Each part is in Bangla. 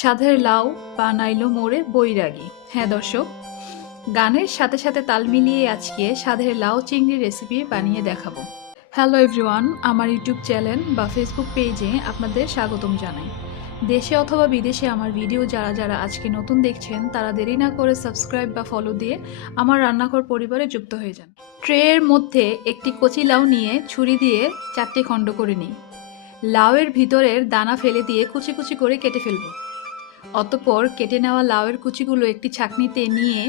সাধের লাউ বানাইলো মোরে বৈরাগী। হ্যাঁ দর্শক, গানের সাথে সাথে তাল মিলিয়ে আজকে সাধের লাউ চিংড়ি রেসিপি বানিয়ে দেখাবো। হ্যালো এভরিওয়ান, আমার ইউটিউব চ্যানেল বা ফেসবুক পেজে আপনাদের স্বাগতম জানাই। দেশে অথবা বিদেশে আমার ভিডিও যারা যারা আজকে নতুন দেখছেন তারা দেরি না করে সাবস্ক্রাইব বা ফলো দিয়ে আমার রান্নাঘর পরিবারে যুক্ত হয়ে যান। ট্রের মধ্যে একটি কচি লাউ নিয়ে ছুরি দিয়ে 4টি খণ্ড করে নিই। লাউয়ের ভিতরের দানা ফেলে দিয়ে কুচি কুচি করে কেটে ফেলবো। অতঃপর কেটে নেওয়া লাউয়ের কুচিগুলো একটি ছাঁকনিতে নিয়ে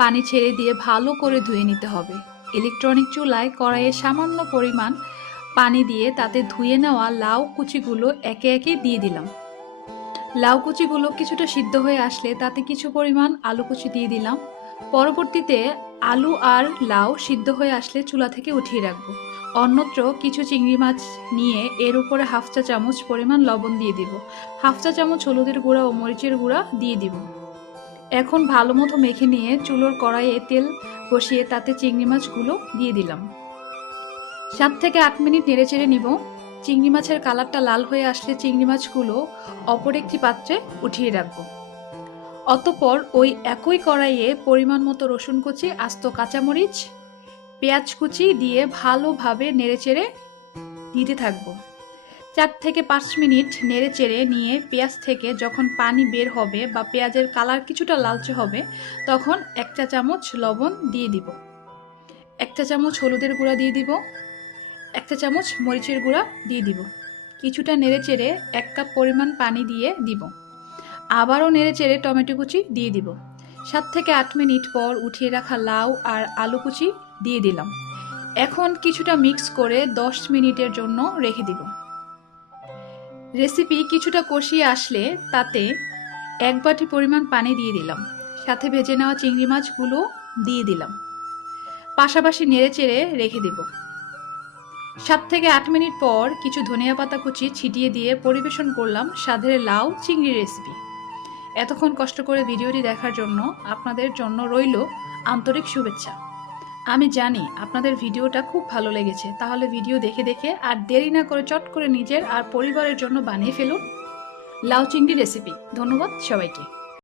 পানি ছেড়ে দিয়ে ভালো করে ধুয়ে নিতে হবে। ইলেকট্রনিক চুলায় কড়াইয়ে সামান্য পরিমাণ পানি দিয়ে তাতে ধুয়ে নেওয়া লাউ কুচিগুলো একে একে দিয়ে দিলাম। লাউ কুচিগুলো কিছুটা সিদ্ধ হয়ে আসলে তাতে কিছু পরিমাণ আলু কুচি দিয়ে দিলাম। পরবর্তীতে আলু আর লাউ সিদ্ধ হয়ে আসলে চুলা থেকে উঠিয়ে রাখবো। অন্যত্র কিছু চিংড়ি মাছ নিয়ে এর উপরে হাফ চা চামচ পরিমাণ লবণ দিয়ে দিব। হাফ চা চামচ হলুদের গুঁড়া ও মরিচের গুঁড়া দিয়ে দিব। এখন ভালো মতো মেখে নিয়ে চুলোর কড়াইয়ে তেল বসিয়ে তাতে চিংড়ি মাছগুলো দিয়ে দিলাম। 7 থেকে 8 মিনিট নেড়েচেড়ে নিব। চিংড়ি মাছের কালারটা লাল হয়ে আসলে চিংড়ি মাছগুলো অপর একটি পাত্রে উঠিয়ে রাখবো। অতঃপর ওই একই কড়াইয়ে পরিমাণ মতো রসুন কুচি, আস্ত কাঁচামরিচ, পেঁয়াজ কুচি দিয়ে ভালোভাবে নেড়েচেড়ে দিতে থাকবো। 4 থেকে 5 মিনিট নেড়েচেড়ে নিয়ে পেঁয়াজ থেকে যখন পানি বের হবে বা পেঁয়াজের কালার কিছুটা লালচে হবে তখন 1 চা চামচ লবণ দিয়ে দিব। 1 চা চামচ হলুদের গুঁড়া দিয়ে দিব। 1 চা চামচ মরিচের গুঁড়া দিয়ে দিব। কিছুটা নেড়েচেড়ে 1 কাপ পরিমাণ পানি দিয়ে দিব। আবারও নেড়েচেড়ে টমেটো কুচি দিয়ে দিব। 7 থেকে 8 মিনিট পর উঠিয়ে রাখা লাউ আর আলু কুচি দিয়ে দিলাম। এখন কিছুটা মিক্স করে 10 মিনিটের জন্য রেখে দিব। রেসিপি কিছুটা কষিয়ে আসলে তাতে 1 বাটি পরিমাণ পানি দিয়ে দিলাম। সাথে ভেজে নেওয়া চিংড়ি মাছগুলো দিয়ে দিলাম। পাশাপাশি নেড়েচেড়ে রেখে দেব। 7 থেকে 8 মিনিট পর কিছু ধনিয়া পাতা কুচি ছিটিয়ে দিয়ে পরিবেশন করলাম সাধের লাউ চিংড়ি রেসিপি। এতক্ষণ কষ্ট করে ভিডিওটি দেখার জন্য আপনাদের জন্য রইল আন্তরিক শুভেচ্ছা। আমি জানি আপনাদের ভিডিওটা খুব ভালো লেগেছে, তাহলে ভিডিও দেখে দেখে আর দেরি না করে চট করে নিজের আর পরিবারের জন্য বানিয়ে ফেলুন লাউ চিংড়ি রেসিপি। ধন্যবাদ সবাইকে।